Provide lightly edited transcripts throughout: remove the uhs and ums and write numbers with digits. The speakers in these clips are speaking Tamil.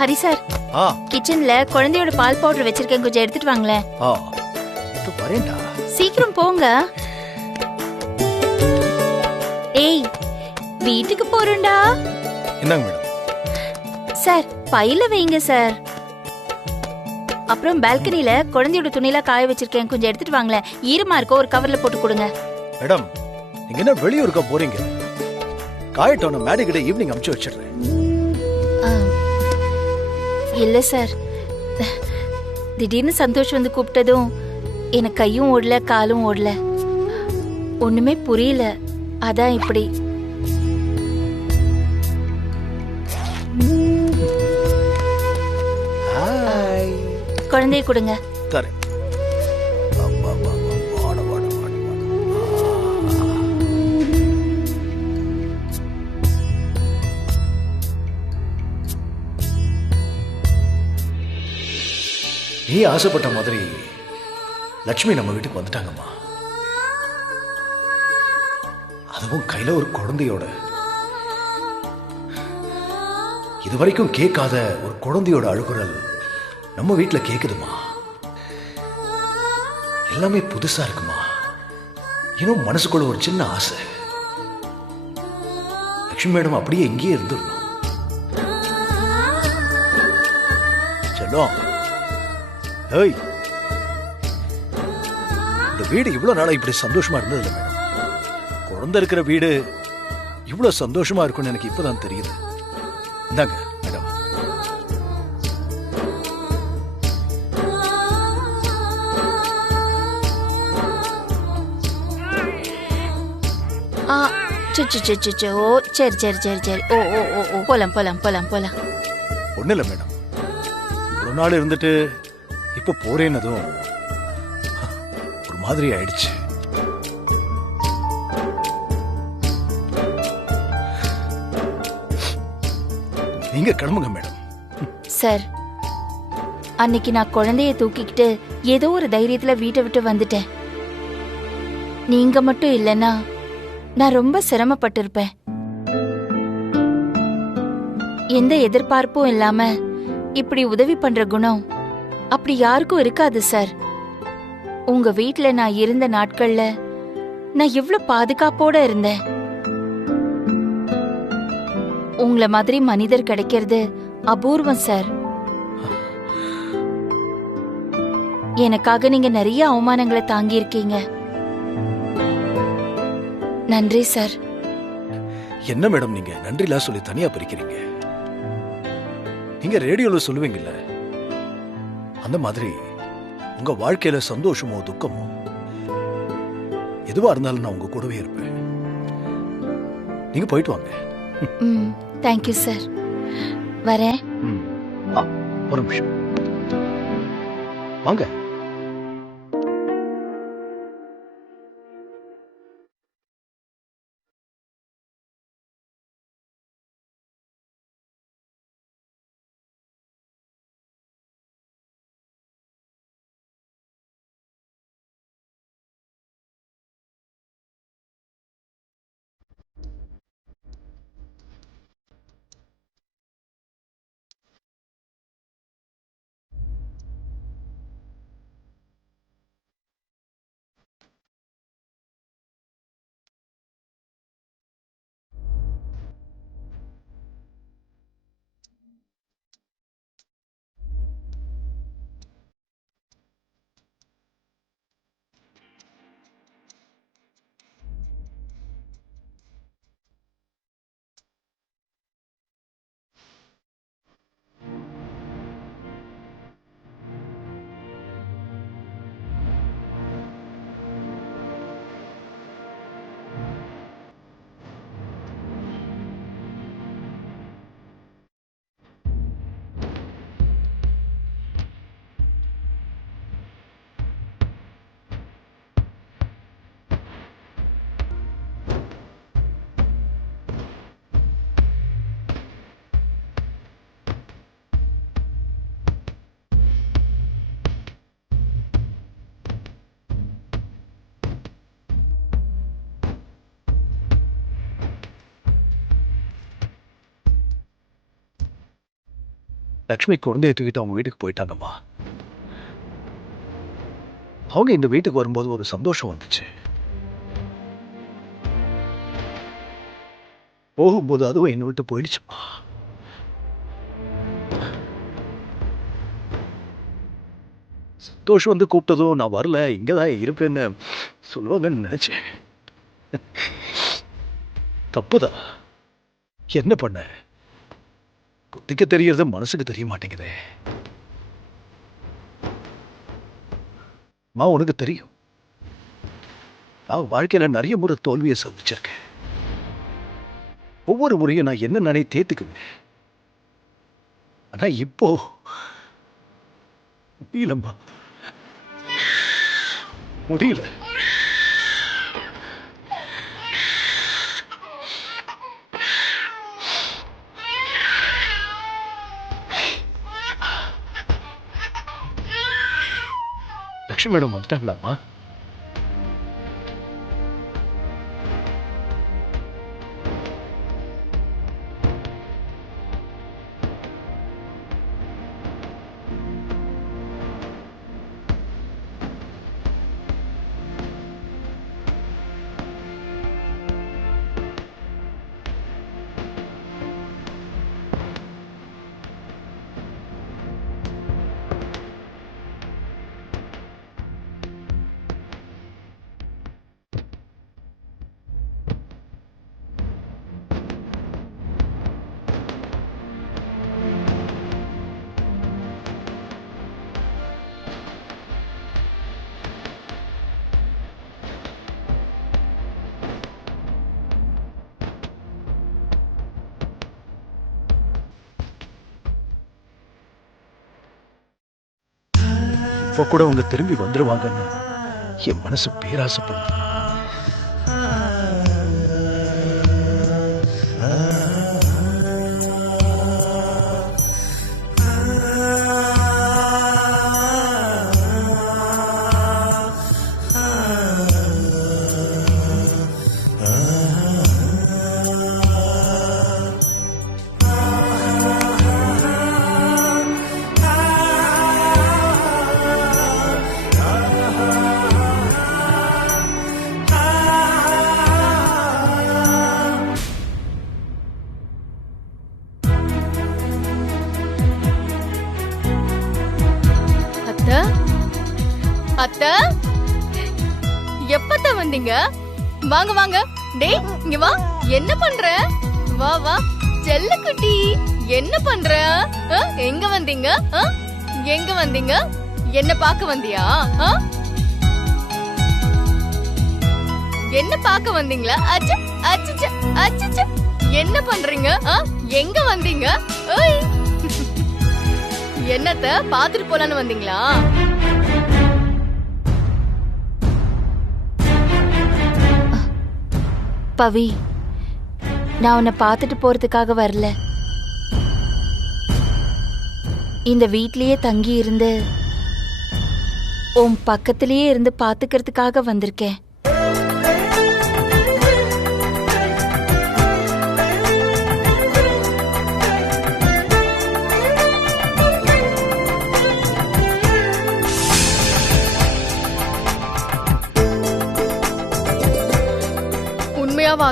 ஹரி சார், கிச்சன்ல குழந்தையோட பால் பவுடர் வச்சிருக்கேன், கொஞ்சம் எடுத்துட்டு வாங்களேன். வரேன்டா. சீக்கிரம் போங்க. ஏய், வீட்டுக்கு போறேன்டா. என்னங்க மேடம்? சார், பையில வைங்க சார். அப்புறம் பால்கனில குழந்தையோட துணியில காய வச்சிருக்கேன், கொஞ்சம் எடுத்துட்டு வாங்களேன். ஈரமா இருக்க, ஒரு கவர்ல போட்டு கொடுங்க. மேடம், நீங்க என்ன வெளியூருக்கா போறீங்க? காயட்டோன மேடி கிட்ட ஈவினிங் அனுப்பிச்சு வச்சிடுறேன். இல்ல சார், திடீர்னு சந்தோஷ் வந்து கூப்பிட்டதும் எனக்கு கையும் ஓடல காலும் ஓடல, ஒண்ணுமே புரியல. அதான் இப்படி. குழந்தைய கொடுங்க. தரேன். நீ ஆசைப்பட்ட மாதிரி லட்சுமி நம்ம வீட்டுக்கு வந்துட்டாங்கம்மா. அதுவும் கையில ஒரு குழந்தையோட. இதுவரைக்கும் கேட்காத ஒரு குழந்தையோட அழுகுரல் நம்ம வீட்டுல கேக்குதுமா. எல்லாமே புதுசா இருக்குமா. இன்னும் மனசுக்குள்ள ஒரு சின்ன ஆசை, லட்சுமி மேடம் அப்படியே இங்கேயே இருந்துடணும். செல்லம், ஏய், இந்த வீடு இவ்வளவு நாளா இப்படி சந்தோஷமா இருந்ததில்லை மேடம். குழந்தை இருக்கிற வீடு இவ்வளவு சந்தோஷமா இருக்கும்னு எனக்கு இப்பதான் தெரியுது. இந்தாங்க மேடம். சரி சரி சரி சரி. ஓ ஓ ஓ ஓ, போலாம் போலாம் போலாம் போலாம். ஒண்ணு இல்ல மேடம், ஒரு நாள் இருந்துட்டு இப்ப போறேன்னதும் ஒரு மாதிரி ஆயிடுச்சு. நீங்க கிளம்புங்க மேடம். சார், அன்னைக்கு நான் குழந்தைய தூக்கிக்கிட்டு ஏதோ ஒரு தைரியத்துல வீட்டை விட்டு வந்துட்டேன். நீங்க மட்டும் இல்லைன்னா நான் ரொம்ப சிரமப்பட்டிருப்பேன். எந்த எதிர்பார்ப்பும் இல்லாம இப்படி உதவி பண்ற குணம் அப்படி யாருக்கும் இருக்காது சார். உங்க வீட்ல நான் இருந்த நாட்கள்ல நான் எவ்வளவு பாதுகாப்போட இருந்தேன். உங்கள மாதிரி மனிதர் கிடைக்கிறது அபூர்வம் சார். எனக்காக நீங்க நிறைய அவமானங்களை தாங்கி இருக்கீங்க. நன்றி சார். என்ன மேடம் நீங்க நன்றிலாம் சொல்லி தனியா பிரிக்கிறீங்க? நீங்க ரேடியோல சொல்லுவீங்கல்ல, அந்த மாதிரி உங்க வாழ்க்கையில சந்தோஷமோ துக்கமோ எதுவா இருந்தாலும் நான் உங்க கூடவே இருப்பேன். நீங்க போயிட்டு வாங்க. Thank you sir. வரேன். ஒரு நிமிஷம் வாங்க. லக்ஷ்மி குழந்தைய தூக்கிட்டு அவங்க வீட்டுக்கு போயிட்டாங்கம்மா. அவங்க இந்த வீட்டுக்கு வரும்போது ஒரு சந்தோஷம் வந்துச்சு. போகும்போது அதுவும் என்னை விட்டு போயிடுச்சுமா. சந்தோஷம் வந்து கூப்பிட்டதும் நான் வரல, இங்கதான் இருப்பேன்னு சொல்லுவாங்கன்னு நினைச்சேன். தப்புதான். என்ன பண்ண? புத்திக்க தெரியறது மனசுக்கு தெரிய மாட்டேங்குதே. உனக்கு தெரியும், நான் வாழ்க்கையில நிறைய முறை தோல்வியை சந்திச்சிருக்கேன். ஒவ்வொரு முறையும் நான் என்ன நானே தேத்துக்குவேன். ஆனா இப்போ முடியலம்மா, முடியல. லட்சுமி மேடம் வந்துட்டாங்களாம்மா? இப்போ கூட அவங்க திரும்பி வந்துருவாங்கன்னு என் மனசு பேராசைப்படுது. அத்த, எப்பத்த வந்தீங்க? வாங்க வாங்க. டேய் இங்க வா. என்ன பண்ற? வா வா செல்லக்குட்டி, என்ன பண்ற? எங்க வந்தீங்க? எங்க வந்தீங்க? என்ன பார்க்க வந்தியா? என்ன பார்க்க வந்தீங்களா? அச்ச அச்ச அச்ச, என்ன பண்றீங்க? எங்க வந்தீங்க? என்னத்த பாத்துட்டு போலான்னு வந்தீங்களா? பவி, நான் உன்னை பார்த்துட்டு போறதுக்காக வரல. இந்த வீட்லயே தங்கி இருந்து உன் பக்கத்திலேயே இருந்து பாத்துக்கிறதுக்காக வந்திருக்கேன்.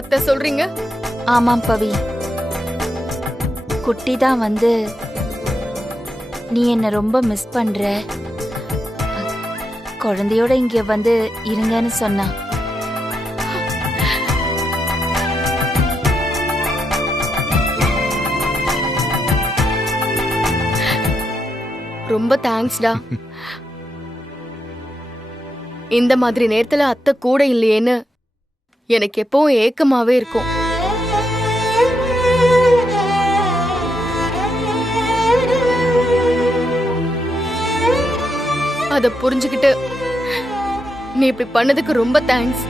அத்தை சொல்றீங்க? ஆமாம் பவி, குட்டி தான் வந்து நீ என்ன ரொம்ப மிஸ் பண்ற, குழந்தையோட இங்க வந்து இருங்கன்னு சொன்னா. ரொம்ப தேங்க்ஸ்டா. இந்த மாதிரி நேரத்துல அத்தை கூட இல்லையேன்னு எனக்கு எப்பவும் ஏக்கமாவே இருக்கும். அத புரிஞ்சுக்கிட்டு நீ இப்படி பண்ணதுக்கு ரொம்ப தேங்க்ஸ்.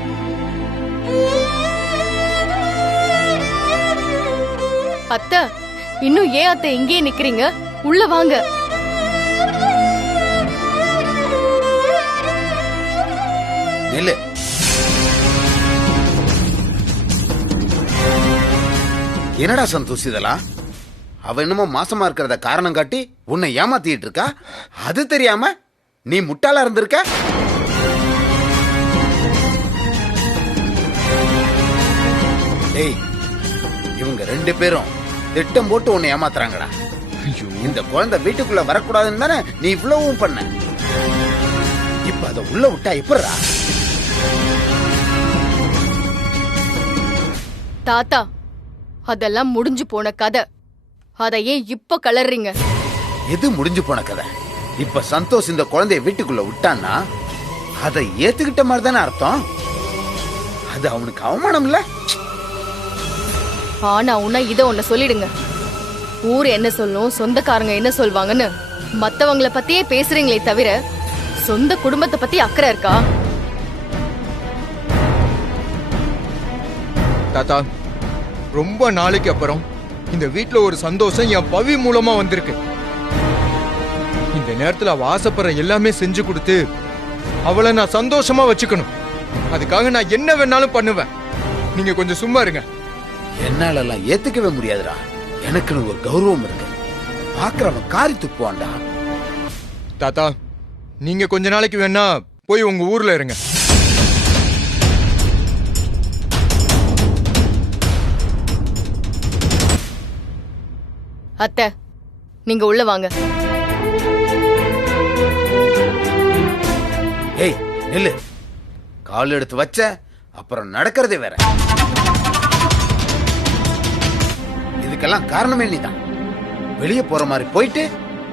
அத்தை, இன்னும் ஏன் அத்தை இங்கேயே நிக்கிறீங்க? உள்ள வாங்க. நில்லு. என்னடா சந்தோஷ் இதெல்லாம்? அவ என்னமோ மாசமா இருக்கிறத காரணம் காட்டி உன்னை ஏமாத்திட்டு இருக்கா. அது தெரியாம நீ முட்டாளா இருந்திருக்க. டேய், இவங்க 2 பேரும் திட்டம் போட்டு உன்னை ஏமாத்துறாங்கடா. இந்த குழந்தை வீட்டுக்குள்ள வரக்கூடாதுன்னு தானே நீ இவ்வளவும் பண்ண. இப்ப அதை உள்ள விட்டா எப்படிடா? தாத்தா, அதெல்லாம் முடிஞ்சு போன கதை. அதை ஏன் இப்ப கலர்றீங்க? எது முடிஞ்சு போன கதை? இப்ப சந்தோஷ் இந்த குழந்தைய வீட்டுக்குள்ள விட்டான்னா அதை ஏத்துக்கிட்ட மாதிரி தானே அர்த்தம். அது அவனுக்கு அவமானம் இல்ல? ஆனா உன்ன இத ஒண்ணு சொல்லிடுங்க. ஊர் என்ன சொல்லும், சொந்தக்காரங்க என்ன சொல்வாங்கன்னு மத்தவங்கள பத்தியே பேசுறீங்களே தவிர சொந்த குடும்பத்தை பத்தி அக்கறை இருக்கா? தாத்தா, ரொம்ப நாளைக்கு அப்புறம் இந்த வீட்டுல ஒரு சந்தோஷம் என் பவி மூலமா வந்திருக்கு. இந்த நேரத்துல அவ ஆசைப்படுற எல்லாமே செஞ்சு கொடுத்து அவளை நான் சந்தோஷமா வச்சுக்கணும். அதுக்காக நான் என்ன வேணாலும் பண்ணுவேன். நீங்க கொஞ்சம் சும்மா இருங்க. என்னால எல்லாம் ஏத்துக்கவே முடியாதுடா. எனக்குன்னு ஒரு கௌரவம் இருக்கு. பாக்குறவன் காரி துப்புவான்டா. தாத்தா, நீங்க கொஞ்ச நாளைக்கு வேணா போய் உங்க ஊர்ல இருங்க. அத்தை, நீங்க உள்ள வாங்க. ஏய் நில்லு. கால் எடுத்து வச்ச அப்புறம் நடக்கிறதே வேற. இதுக்கெல்லாம் காரணமே நீதான். வெளியே போற மாதிரி போயிட்டு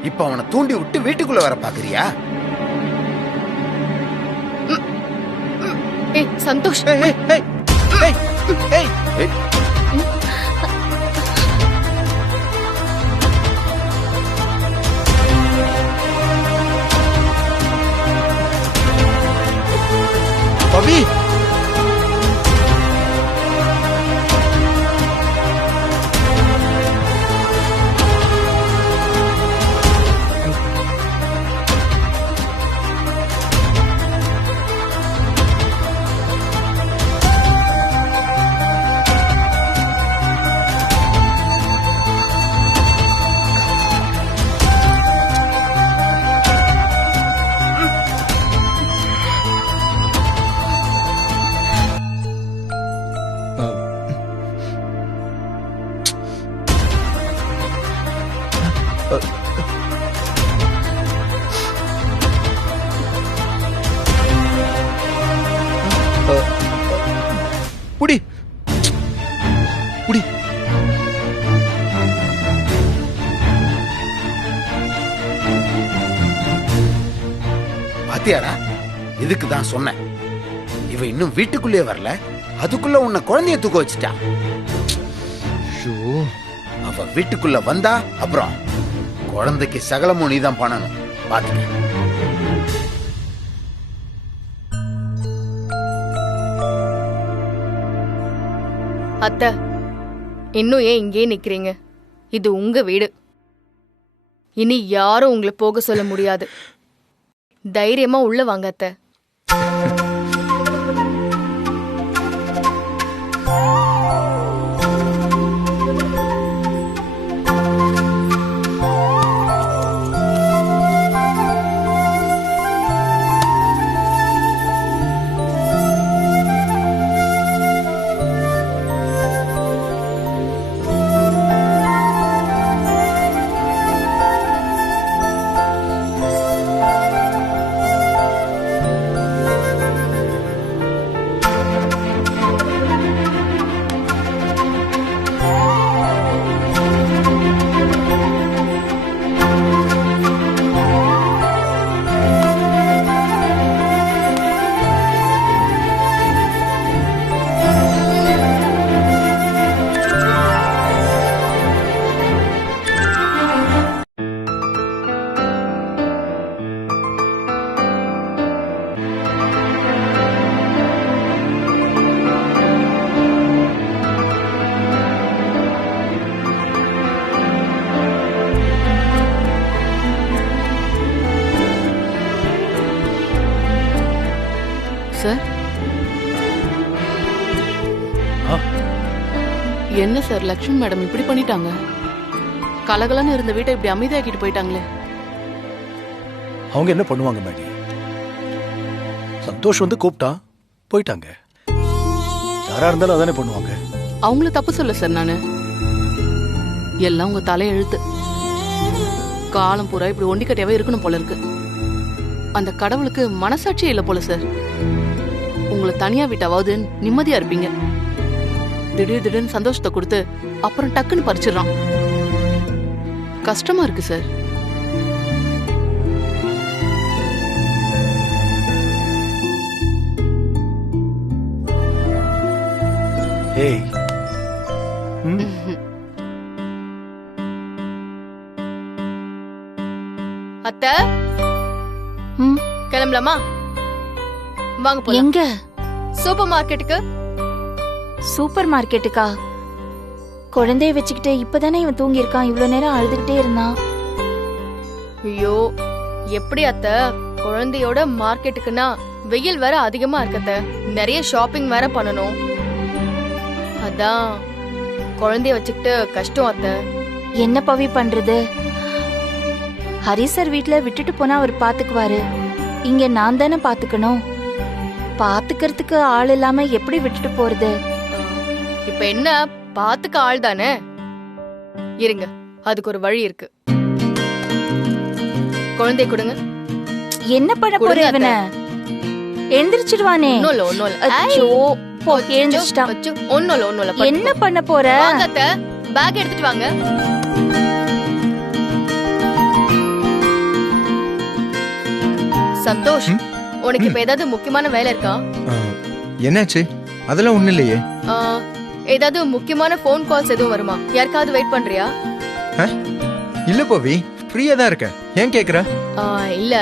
இப்ப அவனை தூண்டி விட்டு வீட்டுக்குள்ள வர பாக்குறியா? ஏய் சந்தோஷ், பவி, புடி புடி. பாத்தியாடா, இதுக்கு தான் சொன்னேன். இவ இன்னும் வீட்டுக்குள்ளே வரல, அதுக்குள்ள உன்னை குழந்தைய தூக்க வச்சுட்டா. அவ வீட்டுக்குள்ள வந்தா அப்புறம் குழந்தைக்கு சகலமும் நீதான் பண்ணணும். பாத்துக்க. அத்தை, இன்னும் ஏன் இங்கே நிக்கிறீங்க? இது உங்க வீடு. இனி யாரும் உங்களை போக சொல்ல முடியாது. தைரியமா உள்ள வாங்க அத்தை. சார், என்ன சார் லக்ஷ்மி மேடம் இப்படி பண்ணிட்டாங்க? கலகலன்னு இருந்த வீட்டை இப்படி அமைதியாக்கிட்டு போயிட்டாங்களே. அவங்க என்ன பண்ணுவாங்க மேடி? சந்தோஷ் வந்து கூப்பிட்டான், போயிட்டாங்க. யாரா இருந்தாலும் அதானே பண்ணுவாங்க. அவங்கள தப்பு சொல்ல சார் நானு. எல்லாம் உங்க தலையெழுத்து. காலம் பூரா இப்படி ஒண்டிக்கட்டையாவே இருக்கணும் போல இருக்கு. அந்த கடவுளுக்கு மனசாட்சியே இல்ல போல சார். உங்களை தனியா விட்டாவது நிம்மதியா இருப்பீங்க. திடீர்னு சந்தோஷத்தை கொடுத்து அப்புறம் டக்குன்னு பறிச்சிடறான். கஷ்டமா இருக்கு சார். ஏய், அத்தை, ம், கிளம்பலாமா? வாங்க போலாம். எங்க? சூப்பர் மார்க்கெட்டுக்கு. சூப்பர் மார்க்கெட்டுக்கா? குழந்தைய வச்சுக்கிட்டு இப்பதானே இவன் தூங்கி இருக்கான். இவ்வளவு நேரம் அழுதுகிட்டே இருந்தான். ஐயோ, எப்படி அத்தை? குழந்தையோட மார்க்கெட்டுக்குன்னா வெயில் வேற அதிகமா இருக்கத்த. நிறைய ஷாப்பிங் வேற பண்ணணும். அதான் குழந்தைய வச்சுக்கிட்டு கஷ்டம் அத்தை. என்ன பவி பண்றது? ஹரி சார் வீட்ல விட்டுட்டு போனா அவர் பாத்துக்குவாரு. இங்க நான் தானே பாத்துக்கணும். பாத்துக்கிறதுக்கு ஆள் இல்லாம எப்படி விட்டுட்டு போறது? இப்ப என்ன, பாத்துக்க ஆள் தானே. இருங்க, அதுக்கு ஒரு வழி இருக்கு. குழந்தைய கொடுங்க. என்ன பண்ண போற கொடுங்க இவன? எழுந்திருச்சிடுவானே. ஒண்ணும் இல்ல, ஒண்ணும் இல்ல. அச்சோ, போ, எழுந்திருச்சிட்டான். அச்சோ, ஒண்ணும் இல்ல, ஒண்ணும் இல்ல. படுத்துக்கோ. என்ன பண்ண போற? வாங்க அத்தை, பேக் எடுத்துட்டு வாங்க. சந்தோஷ், உனக்கு இப்ப ஏதாவது முக்கியமான வேலை இருக்கா? என்னாச்சு? அதெல்லாம் ஒண்ணு இல்லையே. ஆ, ஏதாவது முக்கியமான போன் கால்ஸ் எதுவும் வருமா? யாருக்காவது வெயிட் பண்றியா? இல்ல பவி, ஃப்ரீயா தான் இருக்க. ஏன் கேக்குற? இல்ல,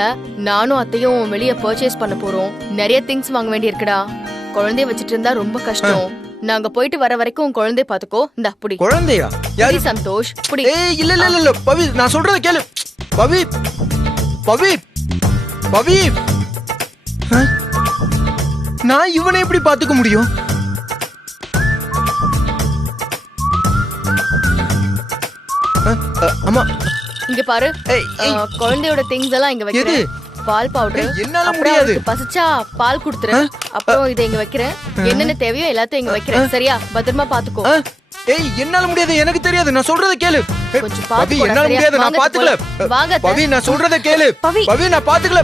நானும் அத்தையும் வெளிய பர்ச்சேஸ் பண்ண போறோம். நிறைய திங்ஸ் வாங்க வேண்டி இருக்குடா. குழந்தைய வச்சிட்டு இருந்தா ரொம்ப கஷ்டம். நாங்க போயிட்டு வர வரைக்கும் உன் குழந்தைய பாத்துக்கோ. இந்த புடி. குழந்தையா? சரி சந்தோஷ், புடி. ஏய், இல்ல இல்ல இல்ல பவி, நான் சொல்றத கேளு. பவி, பவி, பவி, நான் இவனை எப்படி பாத்துக்க முடியும்? அம்மா, இங்க பாரு. குழந்தையோட திங்ஸ் எல்லாம் இங்க வைக்கிறேன். பால் பவுடர். என்னால முடியாது. பசிச்சா பால் குடுத்துரு. அப்புறம் இதை இங்க வைக்கிறேன். என்னென்ன தேவையோ எல்லாத்தையும் இங்க வைக்கிறேன். சரியா? பத்திரமா பாத்துக்கோ. ஏய், என்னால முடியாது. எனக்கு தெரியாது. நான் சொல்றத கேளு. கொஞ்சம் பவி, பாத்து என்னால முடியாது. நான் பாத்துக்கல. வாங்க பவி, நான் சொல்றத கேளு. பவி, நான் பாத்துக்கல.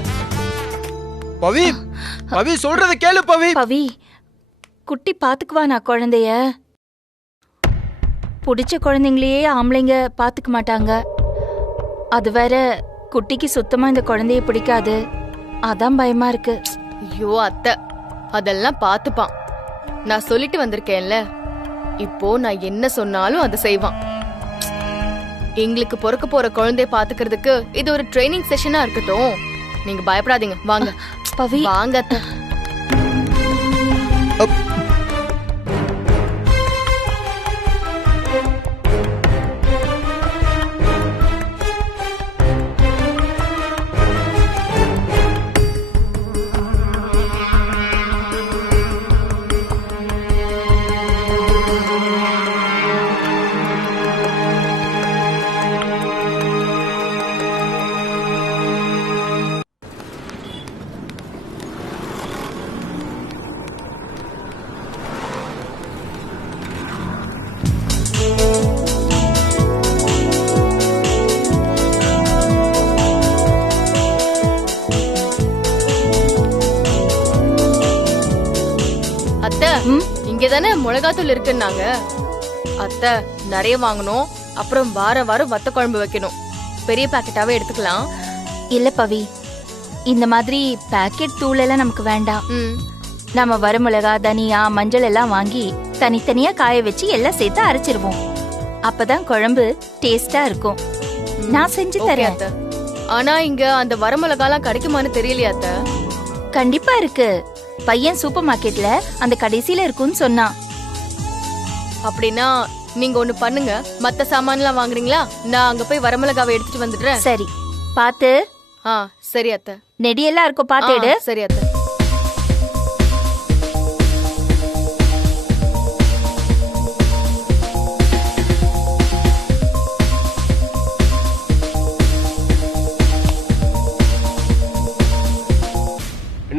பவி, பவி, சொல்றத கேளு பவி. பவி, குட்டி பாத்துக்குவானா குழந்தைய? புடிச்ச குழந்தைங்களையே ஆம்பளைங்க பாத்துக்க மாட்டாங்க. அது வேற குட்டிக்கு சுத்தமா இந்த குழந்தைய பிடிக்காது. அதான் பயமா இருக்கு. ஐயோ அத்தை, அதெல்லாம் பாத்துப்பான். நான் சொல்லிட்டு வந்திருக்கேன்ல. இப்போ நான் என்ன சொன்னாலும் அதை செய்வான். எங்களுக்கு பிறக்க போற குழந்தைய பாத்துக்கிறதுக்கு இது ஒரு ட்ரைனிங் செஷனா இருக்கட்டும். நீங்க பயப்படாதீங்க. வாங்க பவி, வாங்க அத்தை. இங்கதானே மிளகாத்தூள் இருக்குன்னாங்க. அத்தை, நிறைய வாங்கணும். அப்புறம் வார வாரம் வத்த குழம்பு வைக்கணும். பெரிய பாக்கெட்டாவே எடுத்துக்கலாம். இல்ல பவி, இந்த மாதிரி பாக்கெட் தூள் எல்லாம் நமக்கு வேண்டாம். நம்ம வரமிளகா, தனியா, மஞ்சள் எல்லாம் வாங்கி தனித்தனியா காய வச்சு எல்லாம் சேர்த்து அரைச்சிருவோம். அப்பதான் குழம்பு டேஸ்டா இருக்கும். நான் செஞ்சு தரேன். ஆனா இங்க அந்த வரமிளகாலாம் கிடைக்குமான்னு தெரியலையா அத்தை? கண்டிப்பா இருக்கு. பையன் சூப்பர் மார்க்கெட்ல அந்த கடைசியில இருக்குன்னு சொன்னான். அப்படின்னா நீங்க ஒண்ணு பண்ணுங்க. மத்த சாமான்லாம் வாங்குறீங்களா? நான் அங்க போய் வரமிளகாவை எடுத்துட்டு வந்துடுறேன். சரி, பாத்து. சரி அத்தை. நெடியெல்லாம் இருக்கும், பாத்து எடு. சரி அத்தை.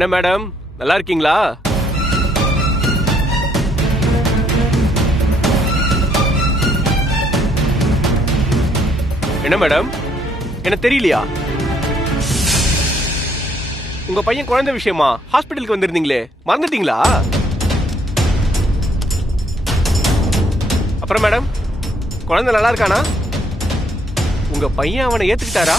என்ன மேடம், நல்லா இருக்கீங்களா? என்ன மேடம், என்ன தெரியலையா? உங்க பையன் குழந்தை விஷயமா ஹாஸ்பிட்டலுக்கு வந்திருந்தீங்களே, மறந்துட்டீங்களா? அப்புறம் மேடம், குழந்தை நல்லா இருக்கானா? உங்க பையன் அவனை ஏத்துக்கிட்டாரா?